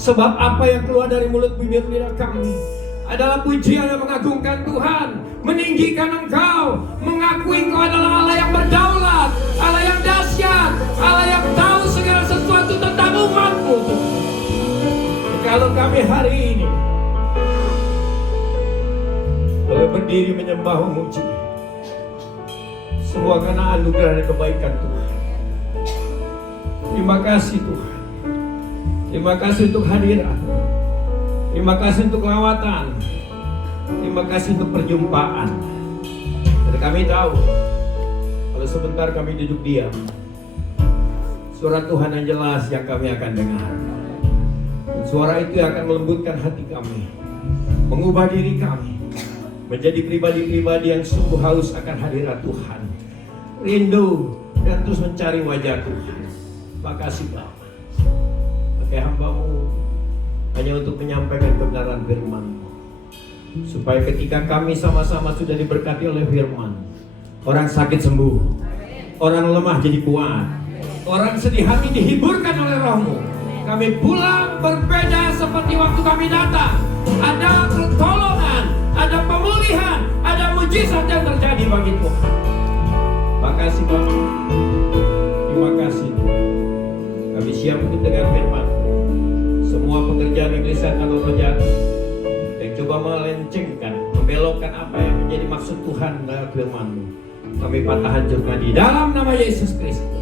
Sebab apa yang keluar dari mulut bibir lidah kami adalah pujian yang mengagungkan Tuhan, meninggikan Engkau, mengakui Engkau adalah Allah yang berdaulat, Allah yang dahsyat, Allah yang tahu segala sesuatu tentang umat-Mu. Kalau kami hari ini boleh berdiri menyembah memuji, semua karena anugerah dan kebaikan Tuhan. Terima kasih Tuhan. Terima kasih untuk hadirat. Terima kasih untuk lawatan. Terima kasih untuk perjumpaan. Dan kami tahu kalau sebentar kami duduk diam, suara Tuhan yang jelas yang kami akan dengar. Dan suara itu akan melembutkan hati kami, mengubah diri kami menjadi pribadi-pribadi yang sungguh haus akan hadirat Tuhan, rindu dan terus mencari wajah Tuhan. Makasih Bapa, pakai hamba-Mu hanya untuk menyampaikan kebenaran firman-Mu, supaya ketika kami sama-sama sudah diberkati oleh firman, orang sakit sembuh, orang lemah jadi kuat, orang sedih hati dihiburkan oleh Roh-Mu. Kami pulang berbeda seperti waktu kami datang. Ada pertolongan, ada pemulihan, ada mujizat yang terjadi bagi Tuhan. Makasih Bapak, terima kasih. Kami siap untuk dengar firman. Semua pekerjaan iblis setan roh jahat yang coba melencengkan, membelokkan apa yang menjadi maksud Tuhan dalam firman-Mu, kami patah hancurkan di dalam nama Yesus Kristus.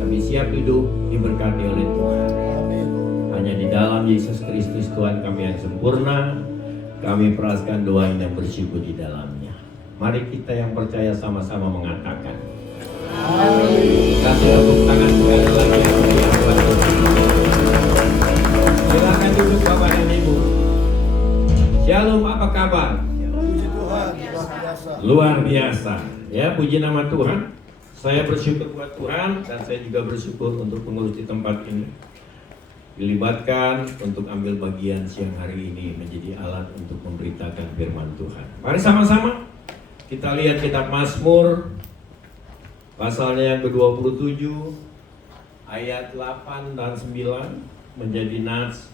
Kami siap hidup diberkati oleh Tuhan. Hanya di dalam Yesus Kristus Tuhan kami yang sempurna. Kami peraskan doa yang bersyukur di dalamnya. Mari kita yang percaya sama-sama mengatakan amin. Kasih tepuk tangan sekali lagi yang meriah buat Tuhan. Silakan duduk Bapak dan Ibu. Shalom, apa kabar? Puji Tuhan, luar biasa. Luar biasa. Ya, puji nama Tuhan. Saya bersyukur buat Tuhan dan saya juga bersyukur untuk pengurus di tempat ini dilibatkan untuk ambil bagian siang hari ini menjadi alat untuk memberitakan firman Tuhan. Mari sama-sama kita lihat kitab Mazmur pasalnya yang ke-27 ayat 8 dan 9 menjadi nats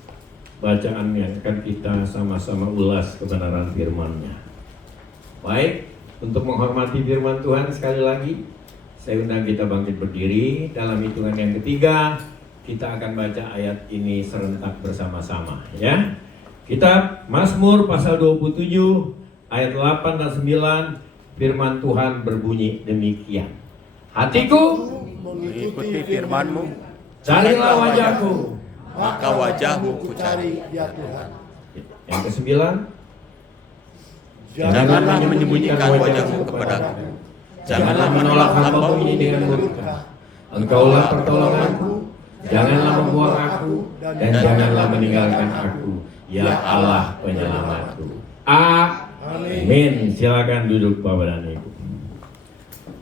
bacaan yang akan kita sama-sama ulas kebenaran firman-Nya. Baik, untuk menghormati firman Tuhan sekali lagi saya undang kita bangkit berdiri. Dalam hitungan yang ketiga kita akan baca ayat ini serentak bersama-sama ya. Kitab Mazmur pasal 27 ayat 8 dan 9, firman Tuhan berbunyi demikian. Hatiku mengikuti firman-Mu, carilah wajah-Ku, maka wajah-Mu ku cari ya Tuhan. Yang ke-9, Janganlah menyembunyikan wajah-Mu kepadaku, janganlah menolak hamba-Mu ini dengan murka. Engkaulah pertolonganku, janganlah membuang aku, dan janganlah meninggalkan aku, ya Allah penyelamatku. Amin. Silakan duduk Bapak dan Ibu.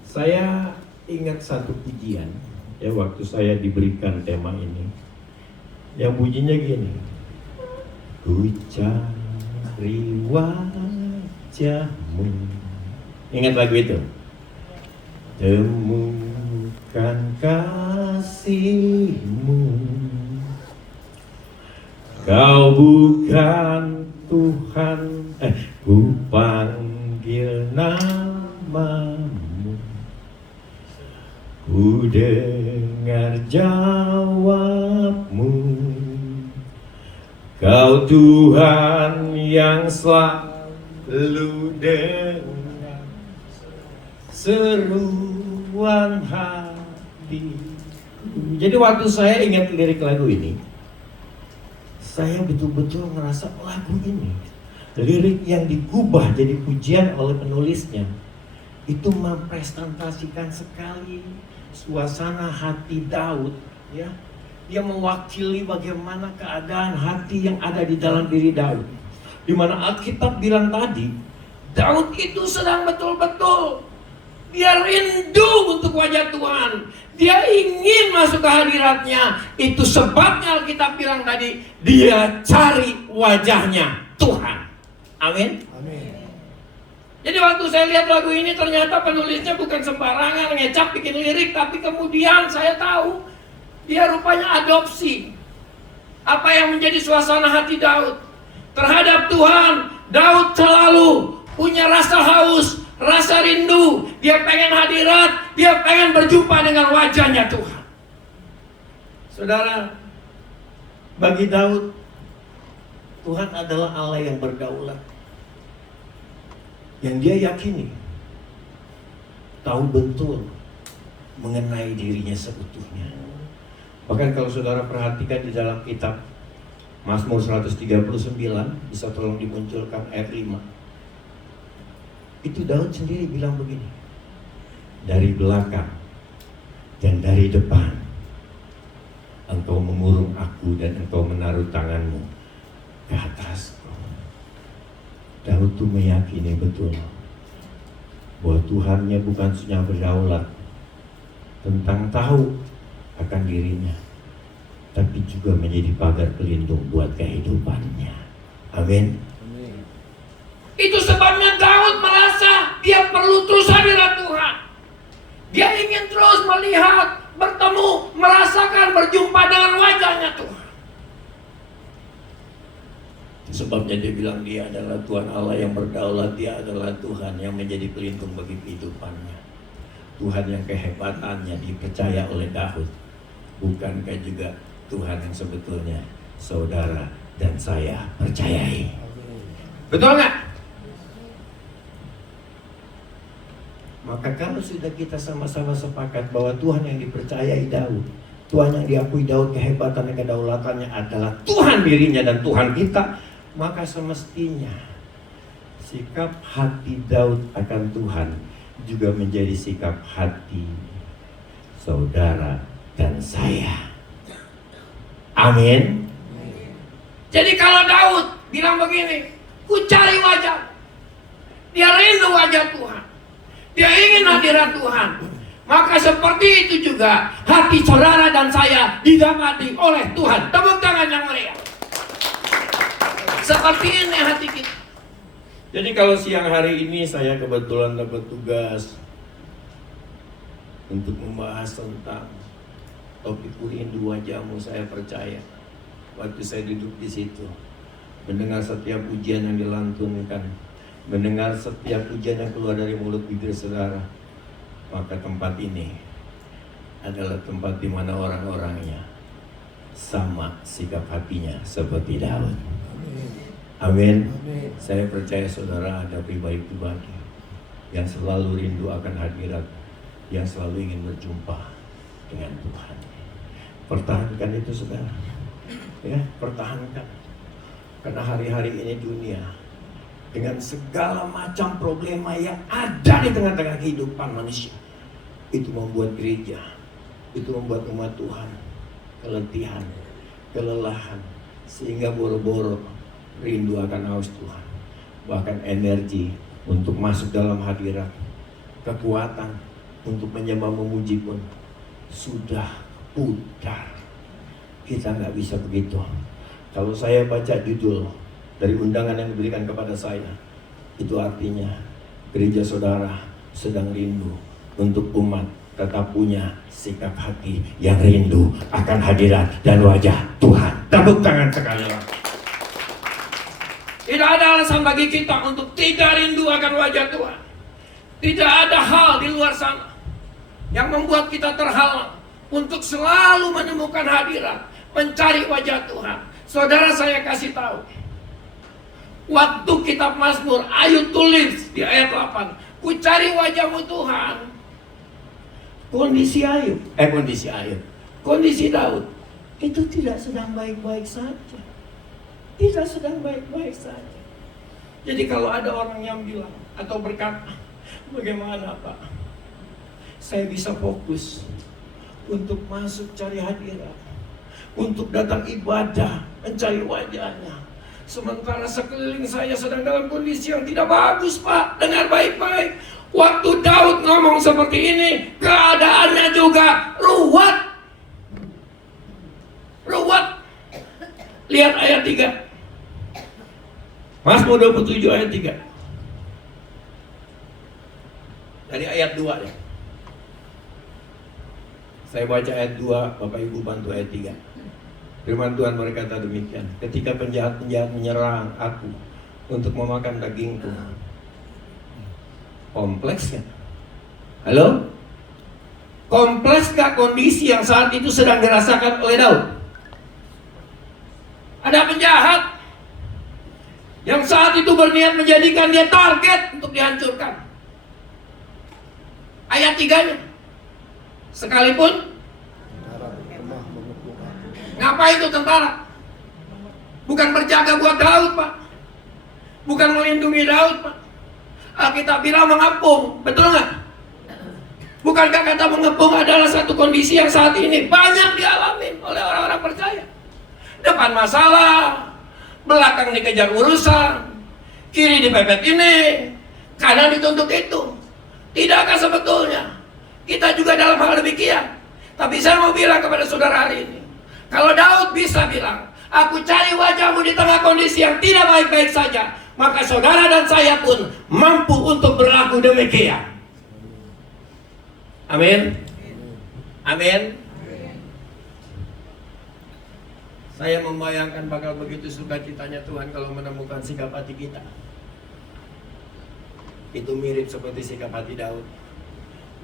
Saya ingat satu pujian ya waktu saya diberikan tema ini, yang bunyinya gini: ku cari wajah-Mu. Ingat lagu itu? Temukan kasih-Mu, Kau bukan Tuhan, ku panggil nama-Mu, ku dengar jawab-Mu, Kau Tuhan yang selalu dengar seruan hati. Jadi waktu saya ingat lirik lagu ini, saya betul-betul merasa lagu ini, lirik yang digubah jadi pujian oleh penulisnya, itu mempresentasikan sekali suasana hati Daud ya. Dia mewakili bagaimana keadaan hati yang ada di dalam diri Daud, di mana Alkitab bilang tadi Daud itu sedang betul-betul dia rindu untuk wajah Tuhan. Dia ingin masuk ke hadiratnya. Itu sebabnya Alkitab bilang tadi, dia cari wajahnya Tuhan. Amin. Amin. Jadi waktu saya lihat lagu ini ternyata penulisnya bukan sembarangan ngecap bikin lirik, tapi kemudian saya tahu dia rupanya adopsi. Apa yang menjadi suasana hati Daud terhadap Tuhan? Daud selalu punya rasa haus, rasa rindu. Dia pengen hadirat, dia pengen berjumpa dengan wajahnya Tuhan. Saudara, bagi Daud, Tuhan adalah Allah yang berdaulat, yang dia yakini, tahu betul mengenai dirinya seutuhnya. Bahkan kalau saudara perhatikan di dalam kitab Mazmur 139, bisa tolong dimunculkan ayat 5. Itu Daud sendiri bilang begini, dari belakang dan dari depan Engkau mengurung aku dan Engkau menaruh tanganmu ke atasku. Daud itu meyakini betul bahwa Tuhannya bukan hanya berdaulat tentang tahu akan dirinya, tapi juga menjadi pagar pelindung buat kehidupannya. Amin. Itu sebabnya Daud merasa dia perlu terus hadirat Tuhan. Dia ingin terus melihat, bertemu, merasakan, berjumpa dengan wajahnya Tuhan. Sebabnya dia bilang dia adalah Tuhan Allah yang berdaulat. Dia adalah Tuhan yang menjadi pelindung bagi kehidupannya. Tuhan yang kehebatannya dipercaya oleh Daud. Bukankah juga Tuhan yang sebetulnya saudara dan saya percayai? Betul nggak? Maka kalau sudah kita sama-sama sepakat bahwa Tuhan yang dipercayai Daud, Tuhan yang diakui Daud kehebatan dan kedaulatannya adalah Tuhan dirinya dan Tuhan kita, maka semestinya sikap hati Daud akan Tuhan juga menjadi sikap hati saudara dan saya. Amin. Jadi kalau Daud bilang begini, ku cari wajah, dia rindu wajah Tuhan, dia ingin hadirat Tuhan, maka seperti itu juga hati saudara dan saya didapati oleh Tuhan. Tepuk tangan yang meriah. Seperti ini hati kita. Jadi kalau siang hari ini saya kebetulan dapat tugas untuk membahas tentang topik rindu wajahmu, saya percaya waktu saya duduk di situ, mendengar setiap pujian yang dilantunkan, mendengar setiap pujian yang keluar dari mulut bibir saudara, maka tempat ini adalah tempat di mana orang-orangnya sama sikap hatinya seperti Daud. Amin. Saya percaya saudara ada pribadi-pribadi yang selalu rindu akan hadirat, yang selalu ingin berjumpa dengan Tuhan. Pertahankan itu saudara, ya, pertahankan. Karena hari-hari ini dunia dengan segala macam problema yang ada di tengah-tengah kehidupan manusia, itu membuat gereja, itu membuat umat Tuhan keletihan, kelelahan, sehingga boro-boro rindu akan haus Tuhan, bahkan energi untuk masuk dalam hadirat, kekuatan untuk menyembah memuji pun sudah pudar. Kita nggak bisa begitu. Kalau saya baca judul dari undangan yang diberikan kepada saya, itu artinya gereja saudara sedang rindu untuk umat tetap punya sikap hati yang rindu akan hadirat dan wajah Tuhan. Tepuk tangan sekali lagi. Tidak ada alasan bagi kita untuk tidak rindu akan wajah Tuhan. Tidak ada hal di luar sana yang membuat kita terhalang untuk selalu menemukan hadirat, mencari wajah Tuhan. Saudara, saya kasih tahu, waktu kitab Mazmur Ayub tulis di ayat 8, ku cari wajahmu Tuhan. Kondisi Daud itu tidak sedang baik-baik saja. Tidak sedang baik-baik saja. Jadi kalau ada orang yang bilang atau berkata, bagaimana Pak, saya bisa fokus untuk masuk cari hadirat, untuk datang ibadah, mencari wajahnya, sementara sekeliling saya sedang dalam kondisi yang tidak bagus Pak. Dengar baik-baik, waktu Daud ngomong seperti ini, keadaannya juga ruwet. Lihat ayat 3, Mazmur 27 ayat 3. Dari ayat 2 ya. Saya baca ayat 2, Bapak Ibu bantu ayat 3. Firman Tuhan berkata demikian, ketika penjahat-penjahat menyerang aku untuk memakan dagingku. Kompleks kan? Halo? Komplekskah kondisi yang saat itu sedang dirasakan oleh Daud? Ada penjahat yang saat itu berniat menjadikan dia target untuk dihancurkan. Ayat 3-nya, sekalipun ngapain itu tentara? Bukan berjaga buat Daud, Pak. Bukan melindungi Daud, Pak. Alkitab bilang mengepung, betul nggak? Bukankah kata mengepung adalah satu kondisi yang saat ini banyak dialami oleh orang-orang percaya? Depan masalah, belakang dikejar urusan, kiri dipepet ini, kanan dituntut itu. Tidakkah sebetulnya kita juga dalam hal demikian? Tapi saya mau bilang kepada saudara hari ini, kalau Daud bisa bilang, aku cari wajahmu di tengah kondisi yang tidak baik-baik saja, maka saudara dan saya pun mampu untuk berlaku demikian. Amin. Amin. Saya membayangkan bakal begitu sukacitanya Tuhan kalau menemukan sikap hati kita. Itu mirip seperti sikap hati Daud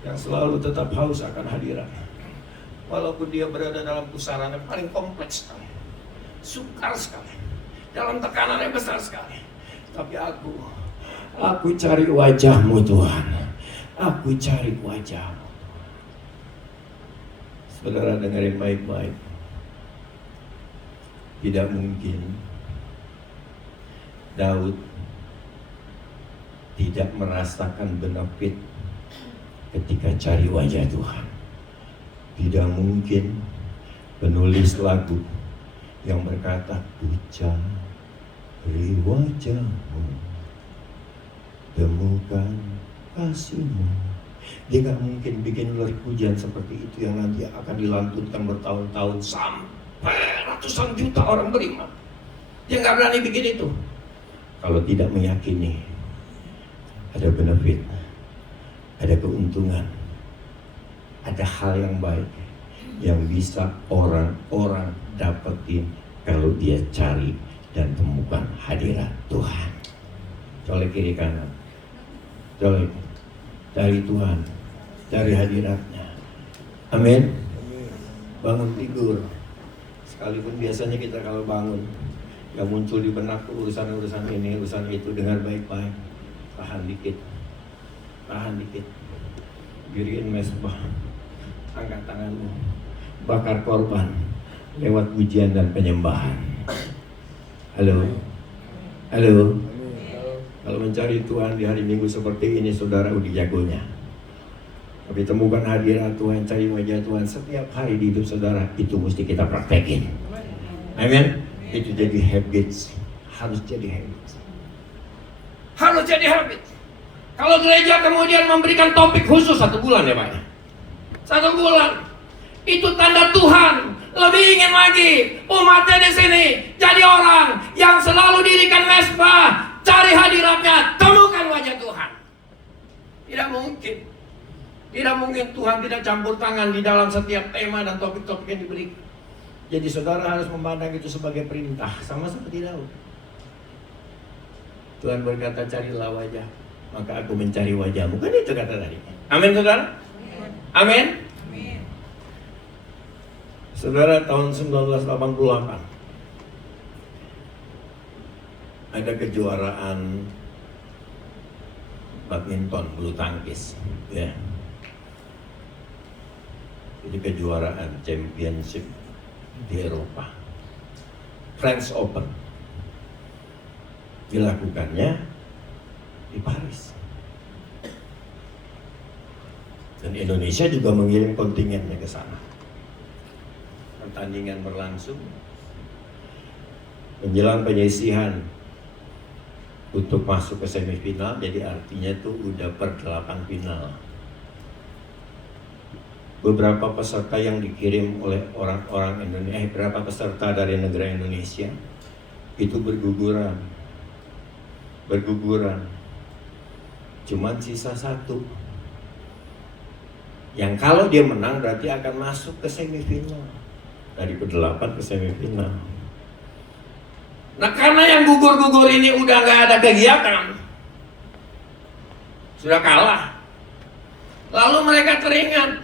yang selalu tetap haus akan hadirat. Walaupun dia berada dalam pusaran yang paling kompleks sekali, sukar sekali, dalam tekanan yang besar sekali. Tapi aku cari wajahmu Tuhan. Aku cari wajahmu. Saudara dengerin baik-baik. Tidak mungkin Daud tidak merasakan benefit ketika cari wajah Tuhan. Tidak mungkin penulis lagu yang berkata, ku cari wajahmu, temukan kasihmu. Dia gak mungkin bikin lirik pujian seperti itu yang nanti akan dilantunkan bertahun-tahun sampai ratusan juta orang beriman. Dia gak berani bikin itu kalau tidak meyakini ada benefit, ada keuntungan, ada hal yang baik yang bisa orang-orang dapetin kalau dia cari dan temukan hadirat Tuhan. Colek kiri kanan, colek, cari Tuhan, cari hadiratnya. Amin. Bangun tidur, sekalipun biasanya kita kalau bangun yang muncul di benak urusan-urusan ini, urusan itu, dengar baik-baik. Tahan dikit, tahan dikit. Diriin mesbah, angkat tanganmu, bakar korban lewat pujian dan penyembahan. Halo, halo. Kalau mencari Tuhan di hari Minggu seperti ini, saudara udah jagonya. Tapi temukan hadirat Tuhan, cari wajah Tuhan setiap hari di hidup saudara, itu mesti kita praktekin. Amin. Itu jadi habits, harus jadi habits. Harus jadi habits. Kalau gereja kemudian memberikan topik khusus 1 bulan ya Pak, 1 bulan, itu tanda Tuhan lebih ingin lagi umatnya di sini jadi orang yang selalu dirikan mesbah, cari hadiratnya, temukan wajah Tuhan. Tidak mungkin, tidak mungkin Tuhan tidak campur tangan di dalam setiap tema dan topik-topik yang diberikan. Jadi saudara harus memandang itu sebagai perintah, sama seperti Daud. Tuhan berkata, carilah wajah, maka aku mencari wajahmu. Kan itu kata tadi. Amin saudara? Amin. Saudara, tahun 1988 ada kejuaraan badminton bulu tangkis, ya. Jadi kejuaraan championship di Eropa, French Open, dilakukannya di Paris. Dan Indonesia juga mengirim kontingennya ke sana. Pertandingan berlangsung, menjelang penyisihan untuk masuk ke semifinal, jadi artinya itu udah per 8 final. Beberapa peserta yang dikirim oleh orang-orang Indonesia, beberapa peserta dari negara Indonesia itu berguguran. Cuman sisa 1 yang kalau dia menang berarti akan masuk ke semifinal. dari ke-8 ke semifinal. Nah, karena yang gugur-gugur ini udah nggak ada kegiatan, sudah kalah. Lalu mereka teringat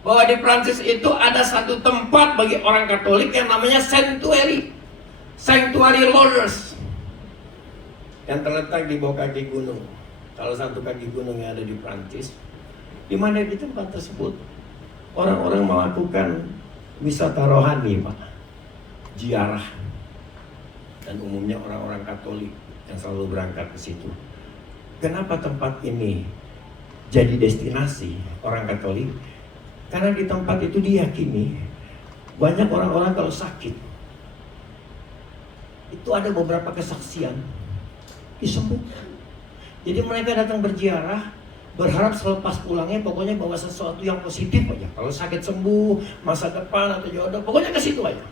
bahwa di Prancis itu ada satu tempat bagi orang Katolik yang namanya Sanctuary Lodges, yang terletak di bawah kaki gunung, salah satu kaki gunung yang ada di Prancis, di mana di tempat tersebut orang-orang melakukan wisata rohani, Pak, ziarah, dan umumnya orang-orang Katolik yang selalu berangkat ke situ. Kenapa tempat ini jadi destinasi orang Katolik? Karena di tempat itu diyakini banyak orang-orang kalau sakit itu ada beberapa kesaksian disembuhkan. Jadi mereka datang berziarah, berharap selepas pulangnya pokoknya bawa sesuatu yang positif aja. Kalau sakit sembuh, masa depan atau jodoh, pokoknya ke situ aja.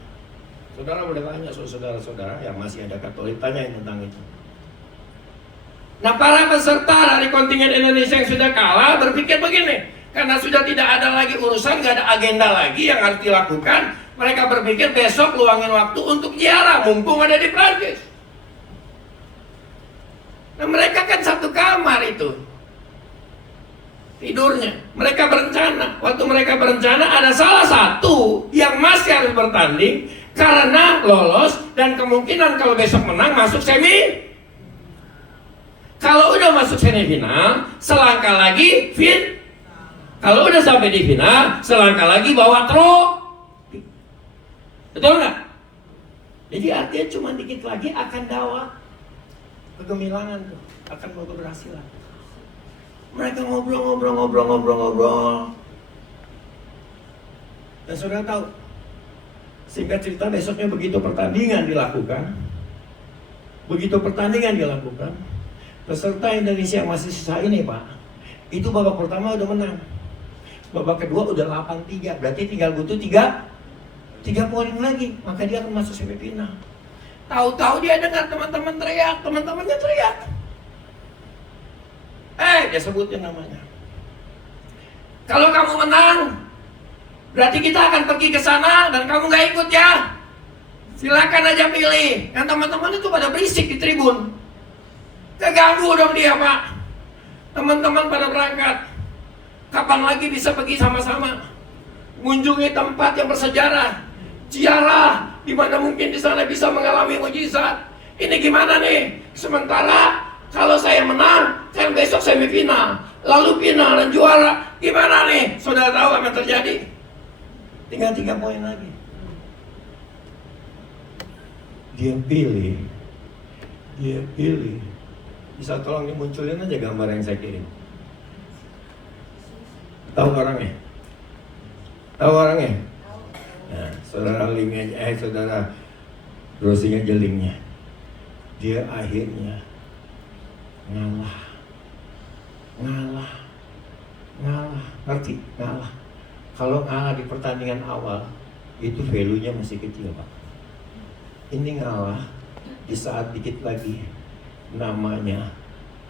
Saudara boleh tanya saudara-saudara yang masih ada Katolik, tanyain tentang itu. Nah, para peserta dari kontingen Indonesia yang sudah kalah berpikir begini, karena sudah tidak ada lagi urusan, nggak ada agenda lagi yang harus dilakukan, mereka berpikir besok luangin waktu untuk ziarah, mumpung ada di Prancis. Nah, mereka kan satu kamar itu tidurnya. Mereka berencana, waktu mereka berencana ada salah satu yang masih harus bertanding karena lolos dan kemungkinan kalau besok menang masuk semi. Kalau udah masuk semifinal, selangkah lagi kalau udah sampai di final, selangkah lagi bawa trofi. Betul nggak? Jadi artinya cuma dikit lagi akan dawa kegemilangan tuh, akan bawa keberhasilan. Mereka ngobrol. Dan saudara tahu, singkat cerita besoknya begitu pertandingan dilakukan, peserta Indonesia yang masih sisa ini, Pak, itu babak pertama udah menang, babak kedua udah 8-3, berarti tinggal butuh 3 poin lagi, maka dia akan masuk semifinal. Tahu-tahu dia dengar teman-temannya teriak. Dia sebutin namanya. Kalau kamu menang, berarti kita akan pergi ke sana dan kamu nggak ikut ya. Silakan aja pilih. Yang teman-teman itu pada berisik di tribun. Keganggu dong dia, Pak. Teman-teman pada berangkat. Kapan lagi bisa pergi sama-sama? Mengunjungi tempat yang bersejarah, ziarah, di mana mungkin di sana bisa mengalami mukjizat. Ini gimana nih? Sementara kalau saya menang, kan besok semifinal, lalu final dan juara. Gimana nih? Saudara tahu apa yang terjadi? Tinggal 3 poin lagi. Dia pilih. Bisa tolong dimunculin aja gambar yang saya kirim. Tahu orangnya? Nah, saudara linknya, saudara browsing aja linknya. Dia akhirnya ngalah. Ngerti? Ngalah. Kalau ngalah di pertandingan awal, itu value-nya masih kecil, Pak. Ini ngalah di saat dikit lagi namanya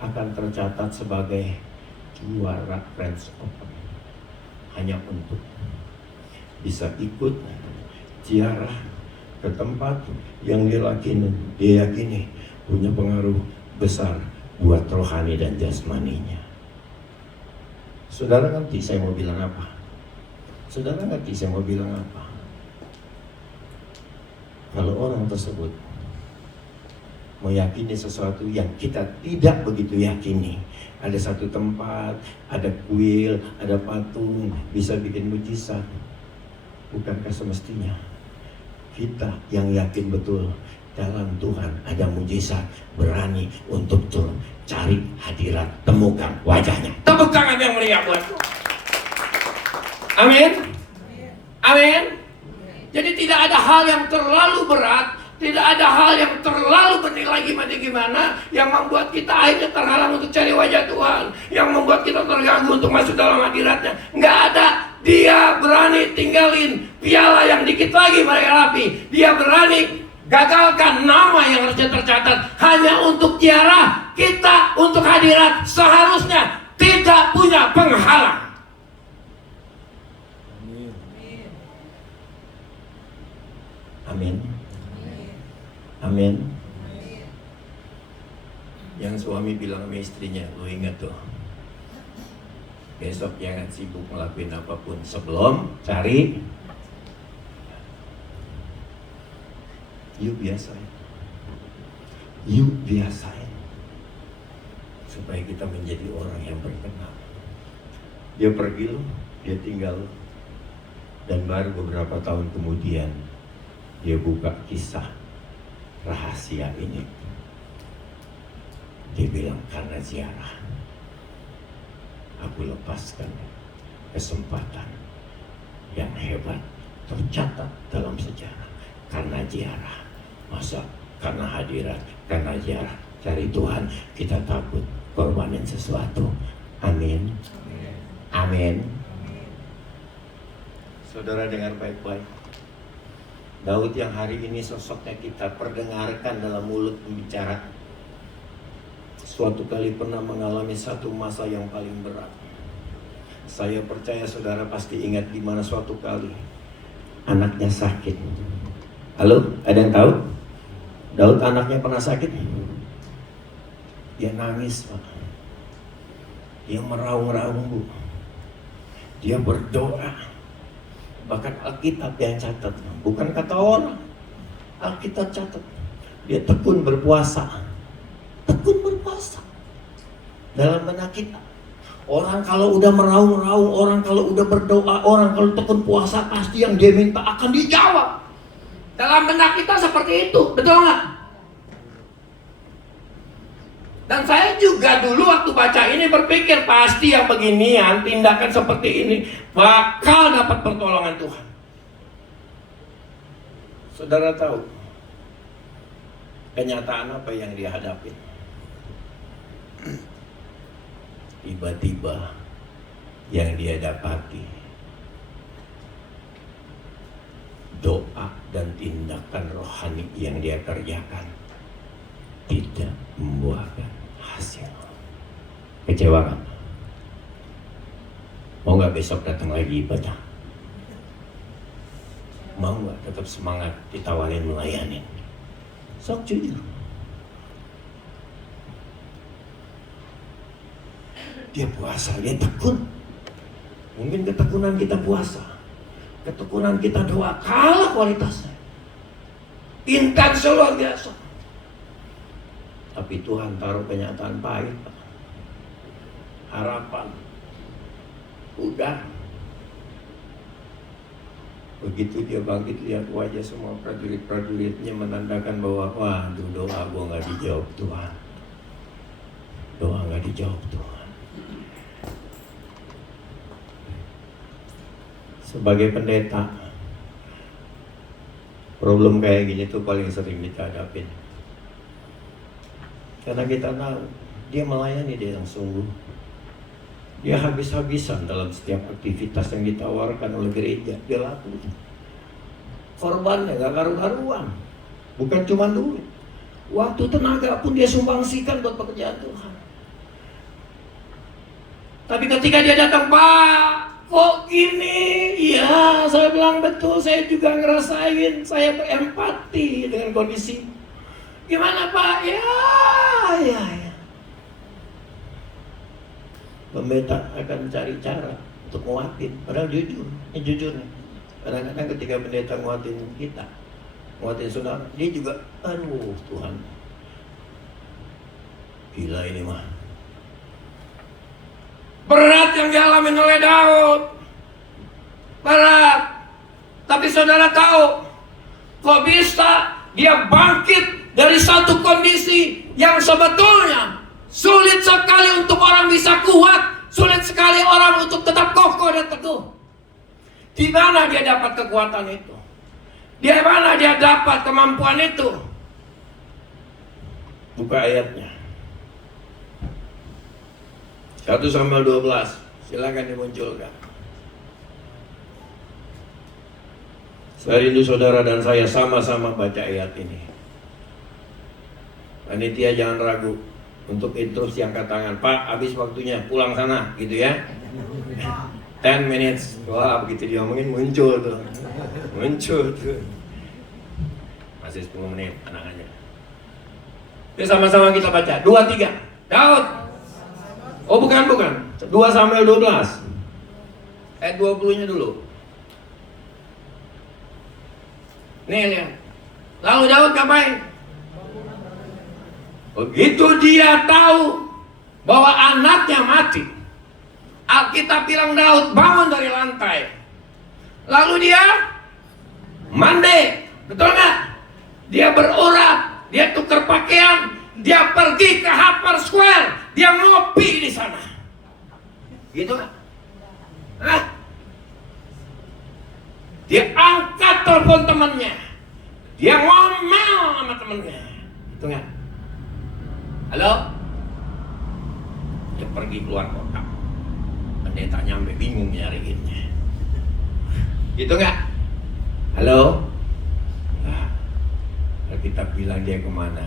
akan tercatat sebagai juara French Open. Hanya untuk bisa ikut ziarah ke tempat yang dia yakini punya pengaruh besar buat rohani dan jasmaninya. Saudara ngerti saya mau bilang apa? Kalau orang tersebut meyakini sesuatu yang kita tidak begitu yakini, ada satu tempat, ada kuil, ada patung, bisa bikin mujizat, bukankah semestinya kita yang yakin betul dalam Tuhan ada mujizat, berani untuk turun, cari hadirat, temukan wajahnya. Tepuk tangan yang meriah buat Tuhan. Amin. Jadi tidak ada hal yang terlalu berat, tidak ada hal yang terlalu bernilai gimana yang membuat kita akhirnya terhalang untuk cari wajah Tuhan, yang membuat kita terganggu untuk masuk dalam hadiratnya. Nggak ada. Dia berani tinggalin piala yang dikit lagi mereka rapi. Dia berani gagalkan nama yang harusnya tercatat hanya untuk ziarah. Kita untuk hadirat seharusnya tidak punya penghalang. Amin. Yang suami bilang sama istrinya, lu ingat tuh, besok jangan sibuk ngelakuin apapun sebelum cari. Yuk biasain. Yuk biasain. Supaya kita menjadi orang yang berkenan. Dia pergi loh, dia tinggal. Dan baru beberapa tahun kemudian dia buka kisah rahasia ini. Dia bilang, karena ziarah aku lepaskan kesempatan yang hebat tercatat dalam sejarah. Karena ziarah, masa karena hadirat, karena ziarah cari Tuhan kita takut korbanin sesuatu. Amin. Amin. Saudara dengar baik-baik. Daud yang hari ini sosoknya kita perdengarkan dalam mulut pembicara, suatu kali pernah mengalami satu masa yang paling berat. Saya percaya saudara pasti ingat di mana suatu kali anaknya sakit. Halo, ada yang tahu? Daud anaknya pernah sakit? Dia nangis, Pak. Dia meraung-raung, Bu. Dia berdoa. Bahkan Alkitab yang catat, bukan kata orang. Alkitab catat. Dia tekun berpuasa. Tekun berpuasa. Dalam benak kita, orang kalau udah meraung-raung, orang kalau udah berdoa, orang kalau tekun puasa, pasti yang dia minta akan dijawab. Dalam benak kita seperti itu, betul nggak? Dan saya juga dulu waktu baca ini berpikir, pasti yang beginian, tindakan seperti ini bakal dapat pertolongan Tuhan. Saudara tahu kenyataan apa yang dia hadapi? Tiba-tiba yang dia dapati, doa dan tindakan rohani yang dia kerjakan tidak membuahkan hasil. Kecewa kan? Mau nggak besok datang lagi ibadah? Mau nggak tetap semangat ditawarin melayani? Sok jujur. Dia puasa, dia tekun. Mungkin ketekunan kita puasa, ketekunan kita doa kalah kualitasnya. Intens luar biasa. Tapi Tuhan taruh kenyataan pahit, Pak. Harapan udah. Begitu dia bangkit, lihat wajah semua prajurit-prajuritnya menandakan bahwa waduh, doa gua nggak dijawab Tuhan. Doa nggak dijawab Tuhan. Sebagai pendeta, problem kayak gini tuh paling sering kita hadapin. Karena kita tahu dia melayani, dia yang sungguh. Dia habis-habisan dalam setiap aktivitas yang ditawarkan oleh gereja. Dia lakukan. Korbannya gak karu-karuan. Bukan cuma duit. Waktu, tenaga pun dia sumbangsikan buat pekerjaan Tuhan. Tapi ketika dia datang, Pak, kok gini? Ya, saya bilang betul, saya juga ngerasain. Saya berempati dengan kondisi. Gimana Pak? Ya. Pendeta akan cari cara untuk nguatin. Padahal jujur nih. Kadang-kadang ketika pendeta nguatin kita, nguatin saudara, dia juga, aduh Tuhan, gila ini mah. Berat yang dialami oleh Daud. Berat. Tapi saudara tahu, kok bisa dia bangkit dari satu kondisi yang sebetulnya sulit sekali untuk orang bisa kuat, sulit sekali orang untuk tetap kokoh dan teguh. Di mana dia dapat kekuatan itu? Di mana dia dapat kemampuan itu? Buka ayatnya. 1 Samuel 12, silakan dimunculkan. Saya rindu saudara dan saya sama-sama baca ayat ini. Panitia jangan ragu untuk instruksi angkat tangan. Pak, habis waktunya, pulang sana, gitu ya. 10 minutes. Wah, begitu diomongin muncul tuh. Masih 10 menit anak-anaknya. Yuk sama-sama kita baca. 2-3. Daud. Oh bukan. 2 Samuel 12. Ayat 20-nya dulu. Nih lihat. Lalu Daud ngapain? Begitu dia tahu bahwa anaknya mati, Alkitab bilang Daud bangun dari lantai. Lalu dia mandi. Betul nggak? Dia berurat, dia tukar pakaian, dia pergi ke Harper Square, dia ngopi di sana. Gitu nggak? Hah? Dia angkat telepon temannya, dia ngomel sama temannya. Gitu nggak? Halo? Dia pergi keluar kota. Pendeta nyampe bingung nyariinnya. Gitu nggak? Halo? Kita bilang dia kemana?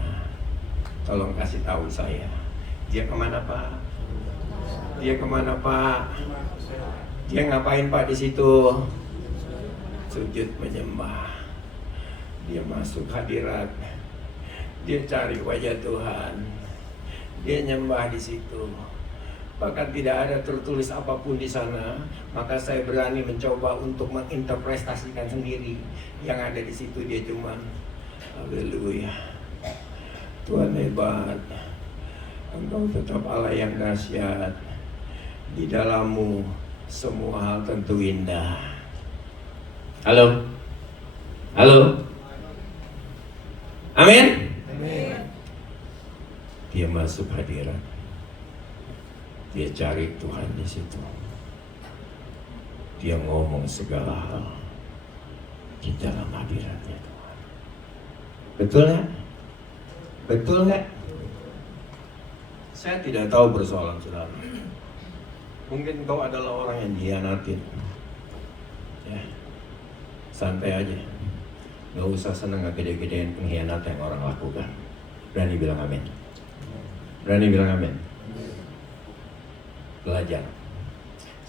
Tolong kasih tahu saya. Dia kemana Pak? Dia kemana Pak? Dia ngapain Pak di situ? Sujud menyembah. Dia masuk hadirat. Dia cari wajah Tuhan. Dia nyembah di situ. Bahkan tidak ada tertulis apapun di sana, maka saya berani mencoba untuk menginterpretasikan sendiri. Yang ada di situ dia cuman haleluya. Tuhan hebat. Engkau tetap Allah yang dahsyat. Di dalammu semua hal tentu indah. Halo? Halo? Amin? Amin. Dia masuk hadirat. Dia cari Tuhan di situ. Dia ngomong segala hal di dalam hadiratnya Tuhan. Betul nggak? Betul nggak? Saya tidak tahu persoalan saudara. Mungkin kau adalah orang yang dihianatin. Ya, santai aja. Gak usah senang gede-gedein pengkhianatan yang orang lakukan. Berani bilang amin. Berani bilang amin. Belajar.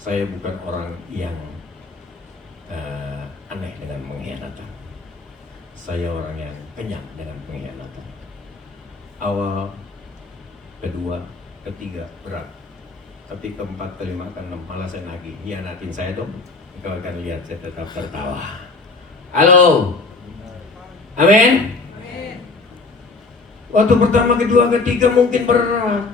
Saya bukan orang yang aneh dengan pengkhianatan. Saya orang yang kenyang dengan pengkhianatan. Awal, kedua, ketiga berat, tapi keempat, kelima, keenam malah saya nagih. Hianatin saya dong. Kau akan lihat saya tetap tertawa. Halo. Amin. Waktu pertama, kedua, ketiga mungkin berat.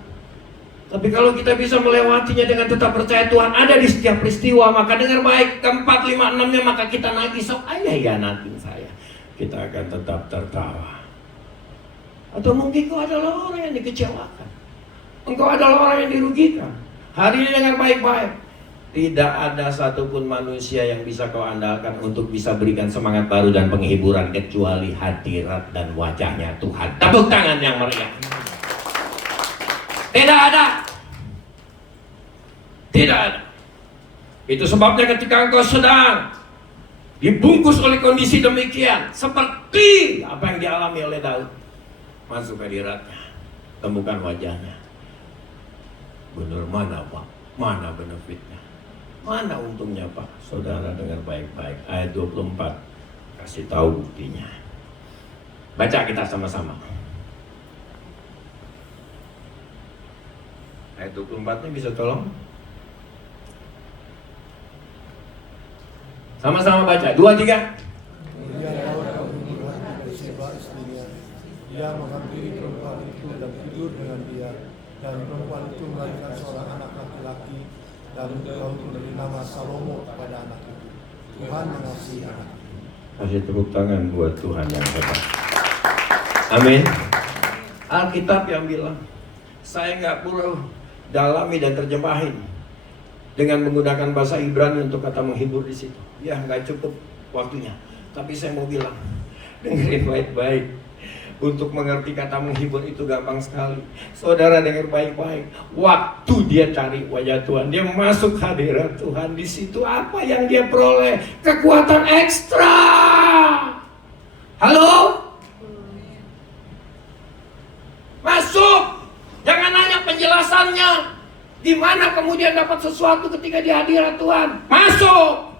Tapi kalau kita bisa melewatinya dengan tetap percaya Tuhan ada di setiap peristiwa, maka dengar baik, keempat, lima, enamnya maka kita nagih, sok aja hianatin saya. Kita akan tetap tertawa. Atau mungkin kau adalah orang yang dikecewakan. Engkau adalah orang yang dirugikan. Hari ini dengar baik-baik. Tidak ada satupun manusia yang bisa kau andalkan untuk bisa berikan semangat baru dan penghiburan kecuali hadirat dan wajahnya Tuhan. Tepuk tangan yang meriah. Tidak ada. Tidak ada. Itu sebabnya ketika engkau sedang dibungkus oleh kondisi demikian, seperti apa yang dialami oleh Daud, masuk hadiratnya, temukan wajahnya. Benar mana Pak? Mana benefitnya? Mana untungnya Pak? Saudara dengar baik-baik. Ayat 24 kasih tahu buktinya. Baca kita sama-sama. Ayat 24-nya bisa tolong? Sama-sama baca. 2, 3. Dia menghampiri perempuan itu dan tidur dengan dia, dan perempuan itu melahirkan seorang anak laki-laki, dan Daud memberi nama Salomo kepada anak itu. Tuhan mengasihi anak itu. Kasih tepuk tangan buat Tuhan yang hebat. Amin. Alkitab yang bilang, saya nggak perlu dalami dan terjemahin dengan menggunakan bahasa Ibrani untuk kata menghibur di situ. Ya nggak cukup waktunya. Tapi saya mau bilang, dengerin baik-baik. Untuk mengerti kata menghibur itu gampang sekali. Saudara dengar baik-baik. Waktu dia cari wajah Tuhan, dia masuk hadirat Tuhan, di situ apa yang dia peroleh? Kekuatan ekstra. Halo? Masuk. Jangan nanya penjelasannya. Di mana kemudian dapat sesuatu ketika di hadirat Tuhan? Masuk.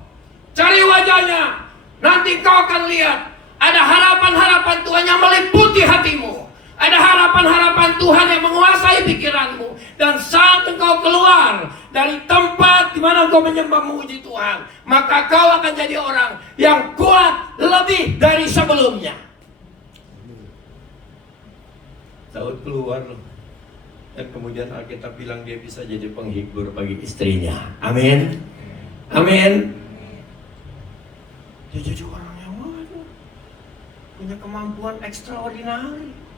Cari wajahnya. Nanti kau akan lihat Ada harapan-harapan Tuhan yang meliputi hatimu. Ada harapan-harapan Tuhan yang menguasai pikiranmu. Dan saat engkau keluar dari tempat di mana engkau menyembah memuji Tuhan, maka kau akan jadi orang yang kuat lebih dari sebelumnya. Daud keluar loh. Dan kemudian Alkitab bilang dia bisa jadi penghibur bagi istrinya. Amin. Amin. Dia jadi orang yang punya kemampuan ekstraordinari.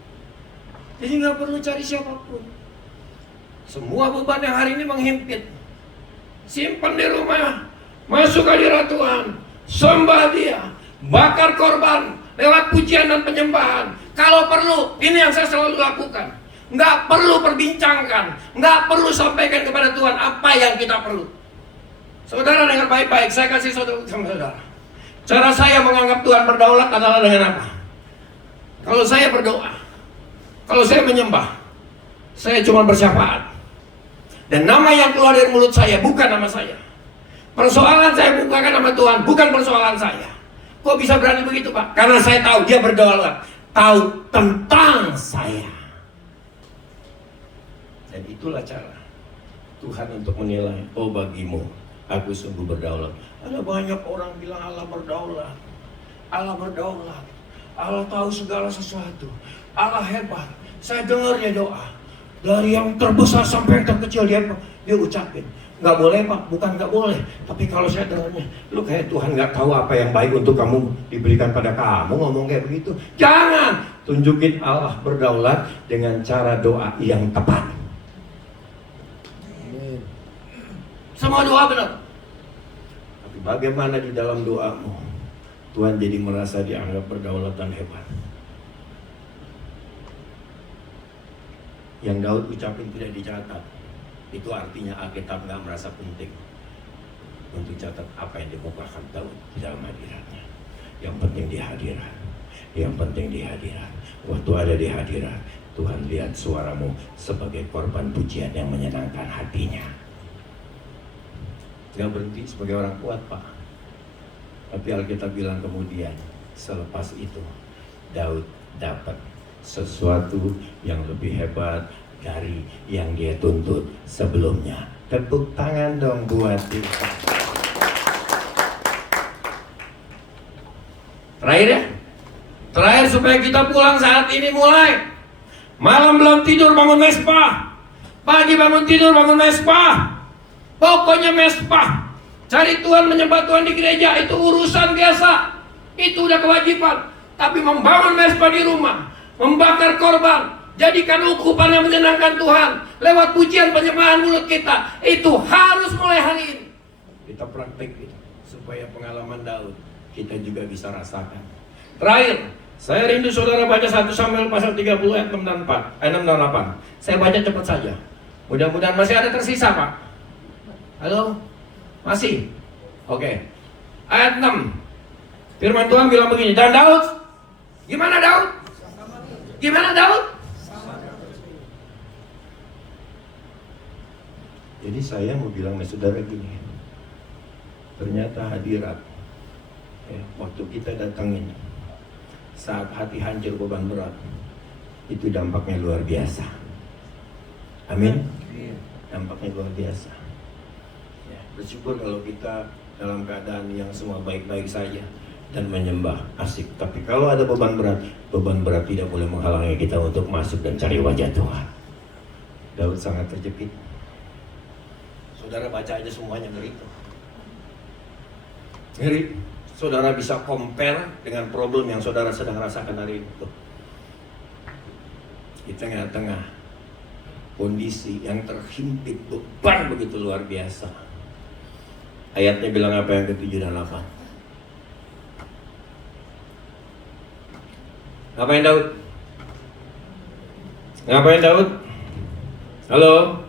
Jadi nggak perlu cari siapapun. Semua beban yang hari ini menghimpit, simpan di rumah. Masuk hadirat Tuhan, sembah Dia, bakar korban lewat pujian dan penyembahan. Kalau perlu, ini yang saya selalu lakukan. Nggak perlu perbincangkan, nggak perlu sampaikan kepada Tuhan apa yang kita perlu. Saudara dengar baik-baik, saya kasih suatu sama saudara. Cara saya menganggap Tuhan berdaulat adalah dengan apa? Kalau saya berdoa, kalau saya menyembah, saya cuma bersyafaat. Dan nama yang keluar dari mulut saya bukan nama saya. Persoalan saya bukan nama Tuhan, bukan persoalan saya. Kok bisa berani begitu, Pak? Karena saya tahu dia berdaulat, tahu tentang saya. Dan itulah cara Tuhan untuk menilai, oh bagimu aku sungguh berdaulat. Ada banyak orang bilang Allah berdaulat. Allah berdaulat. Allah tahu segala sesuatu. Allah hebat. Saya dengar ya doa. Dari yang terbesar sampai yang terkecil dia ucapin. Nggak boleh Pak, bukan nggak boleh. Tapi kalau saya dengarnya, lu kayak Tuhan nggak tahu apa yang baik untuk kamu diberikan pada kamu, ngomong kayak begitu. Jangan. Tunjukin Allah berdaulat dengan cara doa yang tepat. Semua doa benar. Tapi bagaimana di dalam doamu Tuhan jadi merasa dianggap berdaulat dan hebat. Yang Daud ucapin tidak dicatat. Itu artinya Alkitab nggak merasa penting untuk catat apa yang dikemukakan Daud di dalam hadiratnya. Yang penting di hadirat. Yang penting di hadirat. Waktu ada di hadirat, Tuhan lihat suaramu sebagai korban pujian yang menyenangkan hatinya. Gak berhenti sebagai orang kuat, Pak. Tapi Alkitab bilang kemudian selepas itu Daud dapat sesuatu yang lebih hebat dari yang dia tuntut sebelumnya. Tepuk tangan dong buat dia. Terakhir ya. Terakhir supaya kita pulang saat ini mulai. Malam belum tidur bangun mesbah. Pagi bangun tidur bangun mesbah. Pokoknya mesbah. Cari Tuhan, menyembah Tuhan di gereja itu urusan biasa. Itu udah kewajiban. Tapi membangun mesbah di rumah, membakar korban, jadikan ukupan yang menyenangkan Tuhan lewat pujian penyembahan mulut kita, itu harus mulai hari ini. Kita praktik supaya pengalaman Daud kita juga bisa rasakan. Terakhir, saya rindu saudara baca 1 Samuel pasal 30 ayat 6 dan 8. Saya baca cepat saja. Mudah-mudahan masih ada tersisa, Pak. Halo? Masih? Oke. Ayat 6. Firman Tuhan bilang begini, dan Daud, gimana Daud? Gimana Daud? Jadi saya mau bilang sama saudara gini, ternyata hadirat waktu kita datangin saat hati hancur beban berat, itu dampaknya luar biasa. Amin. Dampaknya luar biasa. Ya, bersyukur kalau kita dalam keadaan yang semua baik-baik saja dan menyembah asik. Tapi kalau ada beban berat tidak boleh menghalangi kita untuk masuk dan cari wajah Tuhan. Daud sangat terjepit. Saudara baca aja semuanya ngeri. Ngeri. Saudara bisa compare dengan problem yang saudara sedang rasakan hari ini. Di tengah-tengah kondisi yang terhimpit, beban begitu luar biasa. Ayatnya bilang apa yang ke-7 dan 8? Ngapain Daud? Ngapain Daud? Halo?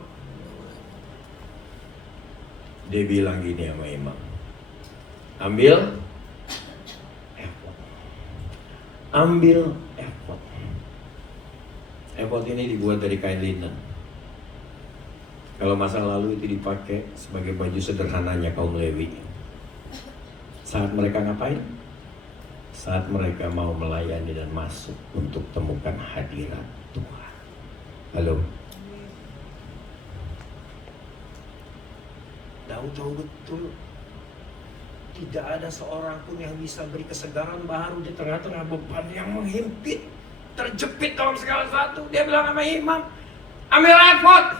Dia bilang gini sama imam, ambil efod. Efod ini dibuat dari kain linen. Kalau masa lalu itu dipakai sebagai baju sederhananya kaum Lewi. Saat mereka ngapain? saat mereka mau melayani dan masuk untuk temukan hadirat Tuhan. Halo. Daud tahu betul tidak ada seorang pun yang bisa beri kesegaran baru di tengah-tengah beban yang menghimpit, terjepit dalam segala sesuatu. Dia bilang sama imam, ambil efod.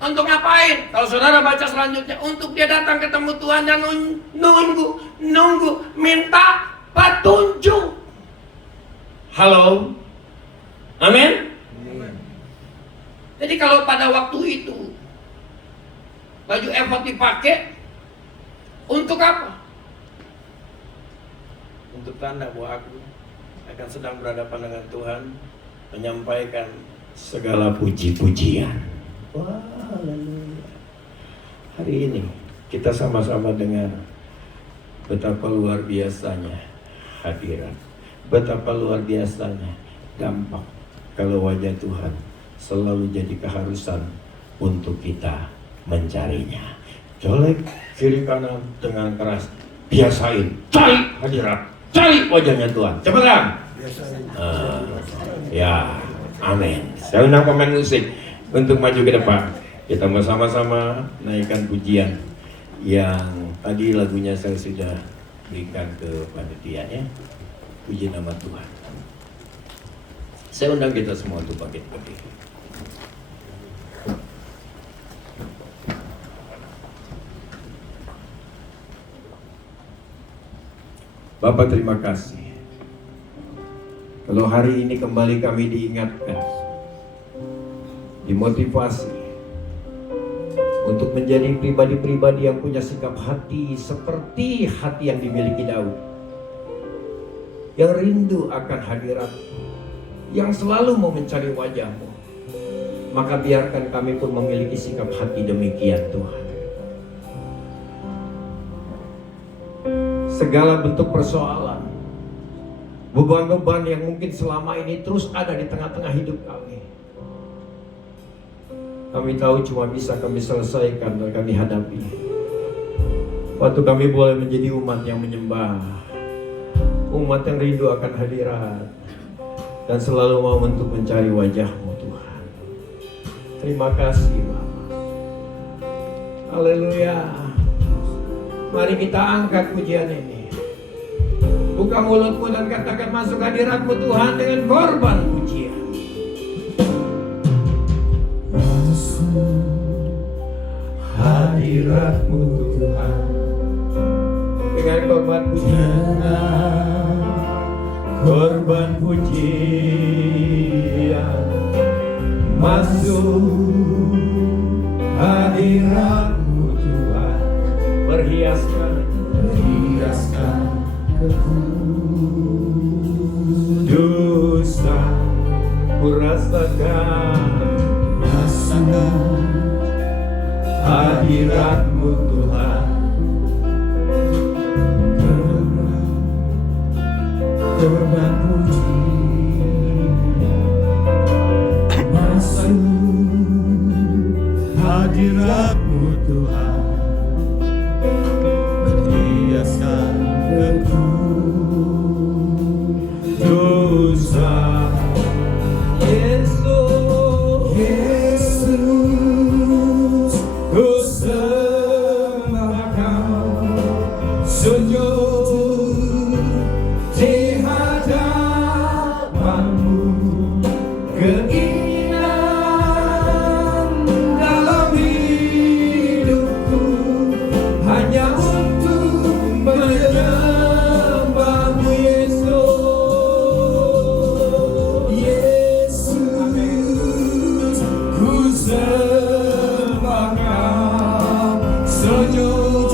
Untuk ngapain? Kalau saudara baca selanjutnya, untuk dia datang ketemu Tuhan dan nunggu, minta petunjuk. Halo, amin. Jadi kalau pada waktu itu baju efod dipakai untuk apa? Untuk tanda bahwa aku akan sedang berhadapan dengan Tuhan, menyampaikan segala puji-pujian. Wah, haleluya. Hari ini kita sama-sama dengar betapa luar biasanya hadirat, betapa luar biasanya dampak kalau wajah Tuhan selalu jadi keharusan untuk kita mencarinya. Colek kiri kanan dengan keras, biasain, cari hadirat, cari wajahnya Tuhan. Cepetan. Ya, amin. Saya undang pemain musik untuk maju ke depan. Kita bersama-sama naikkan pujian yang tadi lagunya saya sudah berikan ke panitia ya. Puji nama Tuhan. Saya undang kita semua untuk bangkit berdiri. Bapak terima kasih. Kalau hari ini kembali kami diingatkan, dimotivasi untuk menjadi pribadi-pribadi yang punya sikap hati seperti hati yang dimiliki Daud, yang rindu akan hadirat, yang selalu mau mencari wajah-Mu, maka biarkan kami pun memiliki sikap hati demikian Tuhan. Segala bentuk persoalan, beban-beban yang mungkin selama ini terus ada di tengah-tengah hidup kami, kami tahu cuma bisa kami selesaikan dan kami hadapi waktu kami boleh menjadi umat yang menyembah, umat yang rindu akan hadirat dan selalu mau untuk mencari wajah-Mu Tuhan. Terima kasih Bapa. Haleluya. Mari kita angkat pujian ini. Buka mulutmu dan katakan, masuk hadirat-Mu Tuhan dengan korban pujian. Hadirat-Mu Tuhan dengan korban pujian, korban pujian. Masuk hadirat-Mu Tuhan, berhiaskan dosa, ku rasakan hadirat-Mu Tuhan, korban pujian. Masuk hadirat-Mu Tuhan, berhiaskan dosa. Yesus, ku sembah Kau, sujud di hadapan-Mu, keinginan dalam hidupku hanya untuk menyembah-Mu Yesus. Yesus, ku sembah Kau, sujud